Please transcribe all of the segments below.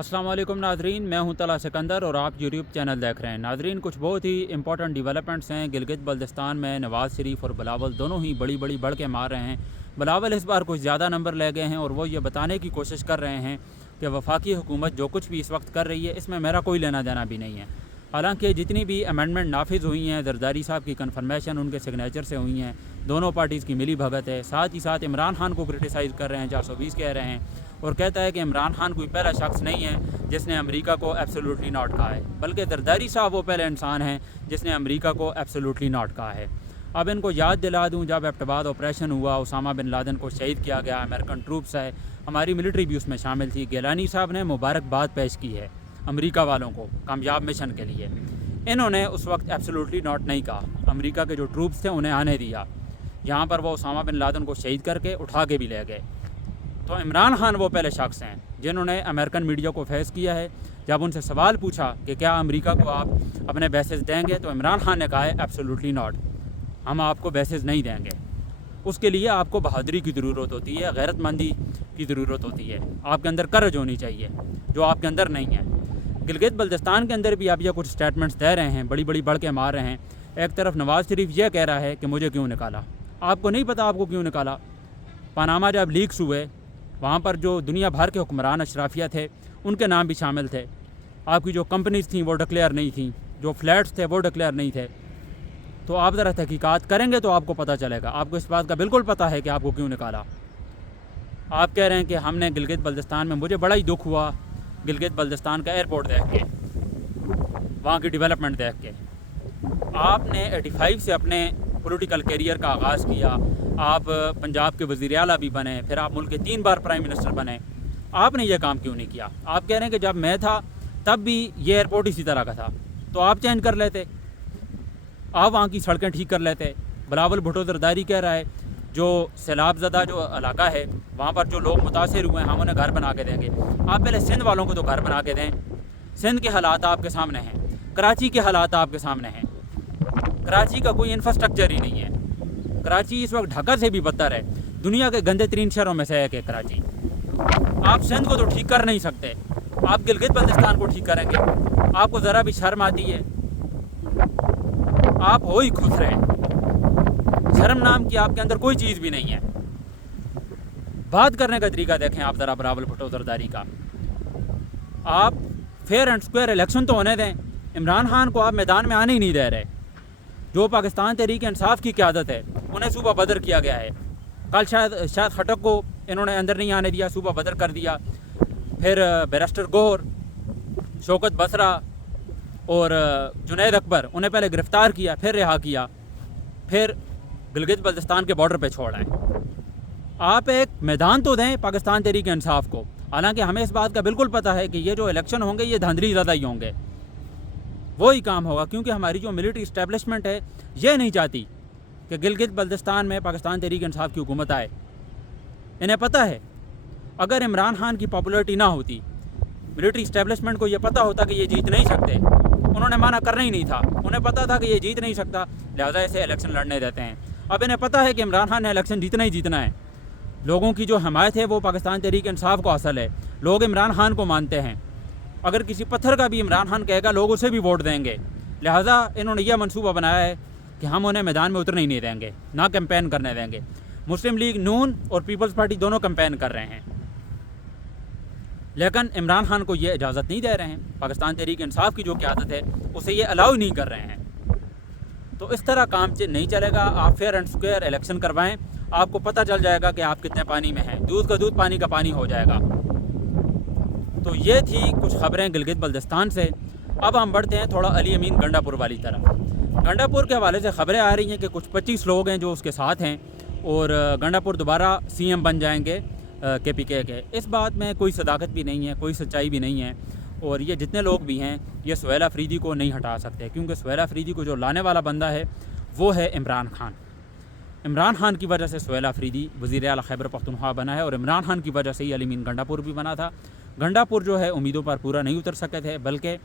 अस्सलाम वालेकुम नाजरीन, मैं हूं तला सिकंदर और आप यूट्यूब चैनल देख रहे हैं। नाजरीन, कुछ बहुत ही इंपॉर्टेंट डेवलपमेंट्स हैं। गिलगित बल्तिस्तान में नवाज़ शरीफ और बिलावल दोनों ही बड़ी बड़ी बढ़ के मार रहे हैं। बिलावल इस बार कुछ ज़्यादा नंबर ले गए हैं और वो ये बताने की कोशिश कर रहे हैं कि वफाकी हुकूमत जो कुछ भी इस वक्त कर रही है इसमें मेरा कोई लेना देना भी नहीं है। हालांकि जितनी भी अमेंडमेंट नाफिज हुई हैं, जरदारी साहब की कन्फर्मेशन उनके सिग्नेचर से हुई हैं, दोनों पार्टीज़ की मिली भगत है। साथ ही साथ इमरान खान को क्रिटिसाइज़ कर रहे हैं, 420 कह रहे हैं और कहता है कि इमरान खान कोई पहला शख्स नहीं है जिसने अमेरिका को एब्सोल्युटली नॉट कहा है, बल्कि जरदारी साहब वो पहले इंसान हैं जिसने अमेरिका को एब्सोल्युटली नॉट कहा है। अब इनको याद दिला दूं, जब एबटाबाद ऑपरेशन हुआ, उसामा बिन लादेन को शहीद किया गया, अमेरिकन ट्रूप्स है, हमारी मिलिट्री भी उसमें शामिल थी। गिलानी साहब ने मुबारकबाद पेश की है अमेरिका वालों को कामयाब मिशन के लिए। इन्होंने उस वक्त एब्सोल्युटली नॉट नहीं कहा, अमेरिका के जो ट्रूप्स थे उन्हें आने दिया। यहाँ पर वो उसामा बिन लादेन को शहीद करके उठा के भी ले गए। तो इमरान खान वो पहले शख्स हैं जिन्होंने अमेरिकन मीडिया को फेस किया है। जब उनसे सवाल पूछा कि क्या अमेरिका को आप अपने बेसेस देंगे, तो इमरान खान ने कहा है एब्सोल्युटली नॉट, हम आपको बेसेस नहीं देंगे। उसके लिए आपको बहादुरी की ज़रूरत होती है, गैरतमंदी की ज़रूरत होती है, आपके अंदर कर्ज होनी चाहिए जो आपके अंदर नहीं है। गिलगित बल्तिस्तान के अंदर भी आप ये कुछ स्टेटमेंट्स दे रहे हैं, बड़ी बड़ी बढ़ के मार रहे हैं। एक तरफ नवाज़ शरीफ ये कह रहा है कि मुझे क्यों निकाला, आपको नहीं पता आपको क्यों निकाला। पनामा जब लीक्स हुए, वहाँ पर जो दुनिया भर के हुक्मरान अशराफिया थे उनके नाम भी शामिल थे। आपकी जो कंपनीज़ थी वो डिक्लेयर नहीं थी, जो फ्लैट्स थे वो डिक्लेयर नहीं थे। तो आप ज़रा तहकीकात करेंगे तो आपको पता चलेगा। आपको इस बात का बिल्कुल पता है कि आपको क्यों निकाला। आप कह रहे हैं कि हमने गिलगित बल्तिस्तान में, मुझे बड़ा ही दुख हुआ गिलगित बल्तिस्तान का एयरपोर्ट देख के, वहाँ की डेवलपमेंट देख के। आपने 85 से अपने पॉलिटिकल करियर का आगाज़ किया, आप पंजाब के वज़ीर आला भी बने, फिर आप मुल्क के 3 बार प्राइम मिनिस्टर बने। आपने ये काम क्यों नहीं किया? आप कह रहे हैं कि जब मैं था तब भी ये एयरपोर्ट इसी तरह का था, तो आप चेंज कर लेते, आप वहाँ की सड़कें ठीक कर लेते। बिलावल भुट्टो जरदारी कह रहा है जो सैलाब ज़दा जो इलाका है वहाँ पर जो लोग मुतासिर हुए हैं हम उन्हें घर बना के देंगे। आप पहले सिंध वालों को तो घर बना के दें। सिंध के हालात आपके सामने हैं, कराची के हालात आपके सामने हैं। कराची का कोई इंफ्रास्ट्रक्चर ही नहीं है। कराची इस वक्त ढाका से भी बदतर है, दुनिया के गंदे तरीन शहरों में से एक है कराची। आप सिंध को तो ठीक कर नहीं सकते, आप गिलगित बल्तिस्तान को ठीक करेंगे? आपको ज़रा भी शर्म आती है? आप हो ही खुश रहे, शर्म नाम की आपके अंदर कोई चीज़ भी नहीं है। बात करने का तरीका देखें आप ज़रा बिलावल भुट्टो जरदारी का। आप फेयर एंड स्क्वायर इलेक्शन तो होने दें, इमरान खान को आप मैदान में आने ही नहीं दे रहे। जो पाकिस्तान तहरीक इंसाफ की क़यादत है उन्हें सूबा बदर किया गया है। कल शायद खटक को इन्होंने अंदर नहीं आने दिया, सूबा बदर कर दिया। फिर बैरिस्टर गौहर, शौकत बसरा और जुनैद अकबर, उन्हें पहले गिरफ़्तार किया, फिर रिहा किया, फिर गिलगित बल्तिस्तान के बॉर्डर पे छोड़ आए। आप एक मैदान तो दें पाकिस्तान तहरीक इंसाफ को। हालांकि हमें इस बात का बिल्कुल पता है कि ये जो इलेक्शन होंगे ये धांधली ज़्यादा ही होंगे, वही काम होगा, क्योंकि हमारी जो मिलिट्री इस्टेब्लिशमेंट है ये नहीं चाहती कि गिलगित बल्तिस्तान में पाकिस्तान तहरीक इंसाफ की हुकूमत आए। इन्हें पता है अगर इमरान खान की पॉपुलरिटी ना होती, मिलिट्री इस्टेब्लिशमेंट को ये पता होता कि ये जीत नहीं सकते, उन्होंने माना करना ही नहीं था। उन्हें पता था कि ये जीत नहीं सकता, लिहाजा इसे इलेक्शन लड़ने देते हैं। अब इन्हें पता है कि इमरान खान ने इलेक्शन जीतना ही जीतना है। लोगों की जो हमायत है वो पाकिस्तान तहरीक इंसाफ को हासिल है, लोग इमरान खान को मानते हैं। अगर किसी पत्थर का भी इमरान खान कहेगा लोग उसे भी वोट देंगे। लिहाजा इन्होंने यह मनसूबा बनाया है कि हम उन्हें मैदान में उतरने ही नहीं देंगे, ना कैंपेन करने देंगे। मुस्लिम लीग नून और पीपल्स पार्टी दोनों कैंपेन कर रहे हैं, लेकिन इमरान खान को ये इजाज़त नहीं दे रहे हैं। पाकिस्तान तहरीक इंसाफ की जो क़यादत है उसे ये अलाउ नहीं कर रहे हैं। तो इस तरह काम नहीं चलेगा। आप फेयर एंड स्क्वायर इलेक्शन करवाएं, आपको पता चल जाएगा कि आप कितने पानी में हैं। दूध का दूध पानी का पानी हो जाएगा। तो ये थी कुछ खबरें गिलगित बल्तिस्तान से। अब हम बढ़ते हैं थोड़ा अली अमीन गंडापुर वाली तरफ। गंडापुर के हवाले से खबरें आ रही हैं कि कुछ 25 लोग हैं जो उसके साथ हैं और गंडापुर दोबारा CM बन जाएंगे KPK के। इस बात में कोई सदाकत भी नहीं है, कोई सच्चाई भी नहीं है। और ये जितने लोग भी हैं ये सुहेल अफरीदी को नहीं हटा सकते, क्योंकि सुहेल अफरीदी को जो लाने वाला बंदा है वो है इमरान खान। इमरान खान की वजह से सुहेल अफरीदी वज़ीर आला खैबर पख्तूनख्वा बना है और इमरान खान की वजह से ही अली अमीन गंडापुर भी बना था। गंडापुर जो है उम्मीदों पर पूरा नहीं उतर सके थे, बल्कि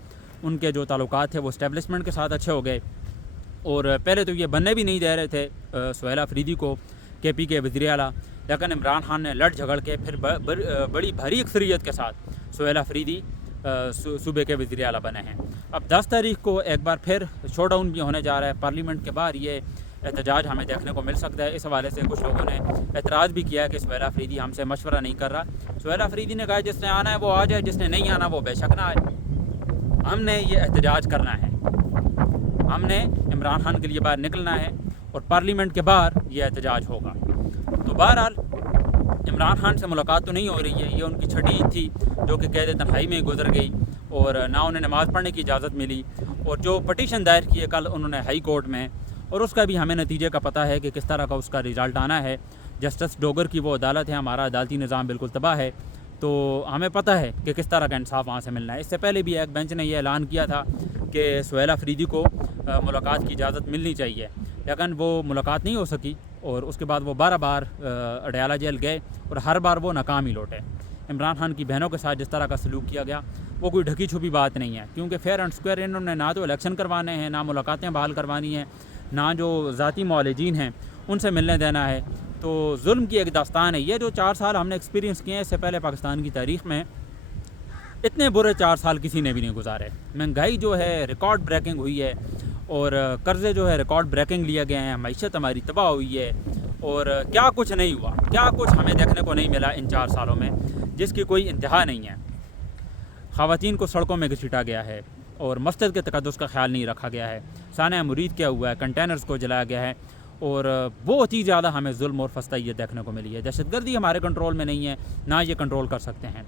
उनके जो ताल्लुकात थे वो इस्टेब्लिशमेंट के साथ अच्छे हो गए। और पहले तो ये बनने भी नहीं दे रहे थे सुहेल अफरीदी को KPK वज़ीर आला, लेकिन इमरान खान ने लड़ झगड़ के फिर बड़ी भारी अक्सरियत के साथ सुहेल अफरीदी صوبے کے وزیر اعلیٰ بنے ہیں۔ اب 10 تاریخ کو ایک بار پھر شو ڈاؤن بھی ہونے جا رہا ہے، پارلیمنٹ کے باہر یہ احتجاج ہمیں دیکھنے کو مل سکتا ہے۔ اس حوالے سے کچھ لوگوں نے اعتراض بھی کیا ہے کہ سہیل آفریدی ہم سے مشورہ نہیں کر رہا۔ سہیل آفریدی نے کہا جس نے آنا ہے وہ آ جائے، جس نے نہیں آنا وہ بے شک نہ آئے۔ ہم نے یہ احتجاج کرنا ہے، ہم نے عمران خان کے لیے باہر نکلنا ہے اور پارلیمنٹ کے باہر یہ احتجاج ہوگا۔ تو بہرحال عمران خان سے ملاقات تو نہیں ہو رہی ہے، یہ ان کی چھٹی عید تھی جو کہ قید تنہائی میں گزر گئی اور نہ انہیں نماز پڑھنے کی اجازت ملی، اور جو پٹیشن دائر کی ہے کل انہوں نے ہائی کورٹ میں، اور اس کا بھی ہمیں نتیجے کا پتہ ہے کہ کس طرح کا اس کا رزلٹ آنا ہے۔ جسٹس ڈوگر کی وہ عدالت ہے، ہمارا عدالتی نظام بالکل تباہ ہے، تو ہمیں پتہ ہے کہ کس طرح کا انصاف وہاں سے ملنا ہے۔ اس سے پہلے بھی ایک بینچ نے یہ اعلان کیا تھا کہ سہیل آفریدی کو ملاقات کی اجازت ملنی چاہیے، لیکن وہ ملاقات نہیں ہو سکی، اور اس کے بعد وہ 12 بار اڈیالہ جیل گئے اور ہر بار وہ ناکام ہی لوٹے۔ عمران خان کی بہنوں کے ساتھ جس طرح کا سلوک کیا گیا وہ کوئی ڈھکی چھپی بات نہیں ہے، کیونکہ فیئر اینڈ اسکوائر انہوں نے نہ تو الیکشن کروانے ہیں، نہ ملاقاتیں بحال کروانی ہیں، نہ جو ذاتی معالجین ہیں ان سے ملنے دینا ہے۔ تو ظلم کی ایک داستان ہے یہ، جو 4 سال ہم نے ایکسپیرینس کیے ہیں، اس سے پہلے پاکستان کی تاریخ میں اتنے برے 4 سال کسی نے بھی نہیں گزارے۔ مہنگائی جو ہے ریکارڈ بریکنگ ہوئی ہے، اور قرضے جو ہے ریکارڈ بریکنگ لیے گئے ہیں، معیشت ہماری تباہ ہوئی ہے، اور کیا کچھ نہیں ہوا، کیا کچھ ہمیں دیکھنے کو نہیں ملا ان 4 سالوں میں، جس کی کوئی انتہا نہیں ہے۔ خواتین کو سڑکوں میں گھسیٹا گیا ہے، اور مسجد کے تقدس کا خیال نہیں رکھا گیا ہے، سانحہ مرید کیا ہوا ہے، کنٹینرز کو جلایا گیا ہے، اور بہت ہی زیادہ ہمیں ظلم اور فسطائیت دیکھنے کو ملی ہے۔ دہشت گردی ہمارے کنٹرول میں نہیں ہے، نہ یہ کنٹرول کر سکتے ہیں،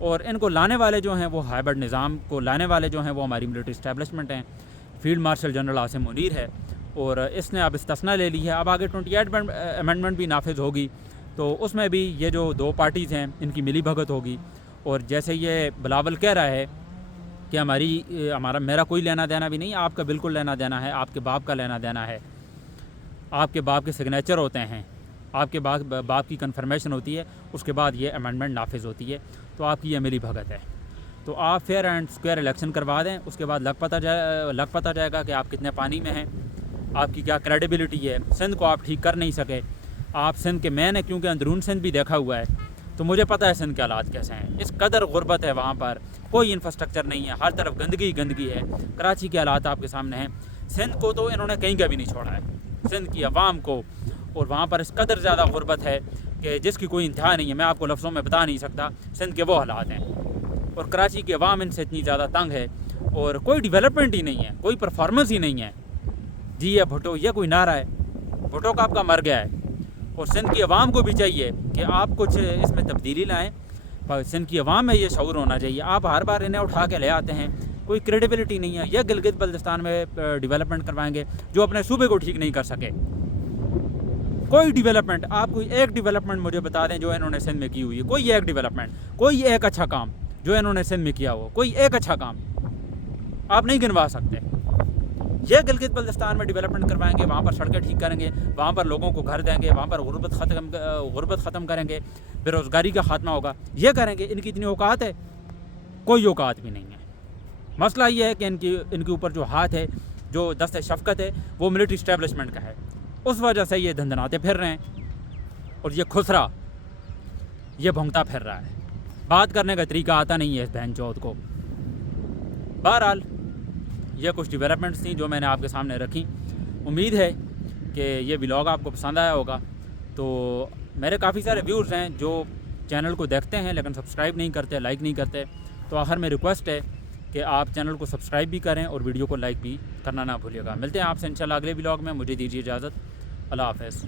اور ان کو لانے والے جو ہیں وہ ہائبرڈ نظام کو لانے والے جو ہیں وہ ہماری ملٹری اسٹیبلشمنٹ ہیں۔ Field marshal general Asim Munir ہے، اور اس نے اب استثنا لے لی ہے۔ اب آگے 28 امینڈمنٹ بھی نافذ ہوگی، تو اس میں بھی یہ جو 2 پارٹیز ہیں ان کی ملی بھگت ہوگی، اور جیسے یہ بلاول کہہ رہا ہے کہ میرا کوئی لینا دینا بھی نہیں، آپ کا بالکل لینا دینا ہے، آپ کے باپ کا لینا دینا ہے، آپ کے باپ کے سگنیچر ہوتے ہیں، آپ کے باپ کی کنفرمیشن ہوتی ہے، اس کے بعد یہ امینڈمنٹ نافذ ہوتی ہے، تو آپ کی یہ ملی بھگت ہے۔ تو آپ فیئر اینڈ اسکوائر الیکشن کروا دیں، اس کے بعد لگ پتہ جائے گا کہ آپ کتنے پانی میں ہیں، آپ کی کیا کریڈیبلٹی ہے۔ سندھ کو آپ ٹھیک کر نہیں سکے، آپ سندھ کے مین ہیں، کیونکہ اندرون سندھ بھی دیکھا ہوا ہے، تو مجھے پتہ ہے سندھ کے حالات کیسے ہیں۔ اس قدر غربت ہے وہاں پر، کوئی انفراسٹرکچر نہیں ہے، ہر طرف گندگی ہے۔ کراچی کے حالات آپ کے سامنے ہیں۔ سندھ کو تو انہوں نے کہیں کا بھی نہیں چھوڑا ہے، سندھ کی عوام کو، اور وہاں پر اس قدر زیادہ غربت ہے کہ جس کی کوئی انتہا نہیں ہے، میں آپ کو لفظوں میں بتا نہیں سکتا۔ سندھ کے وہ حالات ہیں، اور کراچی کی عوام ان سے اتنی زیادہ تنگ ہے، اور کوئی ڈیولپمنٹ ہی نہیں ہے، کوئی پرفارمنس ہی نہیں ہے۔ جی یہ بھٹو، یہ کوئی نعرہ ہے؟ بھٹو کا آپ کا مر گیا ہے، اور سندھ کی عوام کو بھی چاہیے کہ آپ کچھ اس میں تبدیلی لائیں۔ سندھ کی عوام میں یہ شعور ہونا چاہیے۔ آپ ہر بار انہیں اٹھا کے لے آتے ہیں، کوئی کریڈیبلٹی نہیں ہے۔ یہ گلگت بلتستان میں ڈیولپمنٹ کروائیں گے جو اپنے صوبے کو ٹھیک نہیں کر سکے۔ کوئی ڈیولپمنٹ، آپ کوئی ایک ڈیولپمنٹ مجھے بتا دیں جو انہوں نے سندھ میں کی ہوئی ہے، کوئی ایک ڈیولپمنٹ، کوئی ایک اچھا کام جو انہوں نے سندھ میں کیا ہو، کوئی ایک اچھا کام آپ نہیں گنوا سکتے۔ یہ گلگت بلتستان میں ڈیولپمنٹ کروائیں گے، وہاں پر سڑکیں ٹھیک کریں گے، وہاں پر لوگوں کو گھر دیں گے، وہاں پر غربت ختم کریں گے، بے روزگاری کا خاتمہ ہوگا، یہ کریں گے۔ ان کی اتنی اوقات ہے؟ کوئی اوقات بھی نہیں ہے۔ مسئلہ یہ ہے کہ ان کے اوپر جو ہاتھ ہے، جو دست شفقت ہے، وہ ملٹری اسٹیبلشمنٹ کا ہے، اس وجہ سے یہ دھندناتے پھر رہے ہیں، اور یہ خسرا، یہ بھونگتا پھر رہا ہے، بات کرنے کا طریقہ آتا نہیں ہے اس بہن چوت کو۔ بہرحال یہ کچھ ڈیولپمنٹس تھیں جو میں نے آپ کے سامنے رکھی۔ امید ہے کہ یہ ولاگ آپ کو پسند آیا ہوگا۔ تو میرے کافی سارے ویورز ہیں جو چینل کو دیکھتے ہیں لیکن سبسکرائب نہیں کرتے، لائک نہیں کرتے، تو آخر میں ریکویسٹ ہے کہ آپ چینل کو سبسکرائب بھی کریں اور ویڈیو کو لائک بھی کرنا نہ بھولیے گا۔ ملتے ہیں آپ سے انشاءاللہ اگلے ولاگ میں، مجھے دیجیے اجازت، اللہ حافظ۔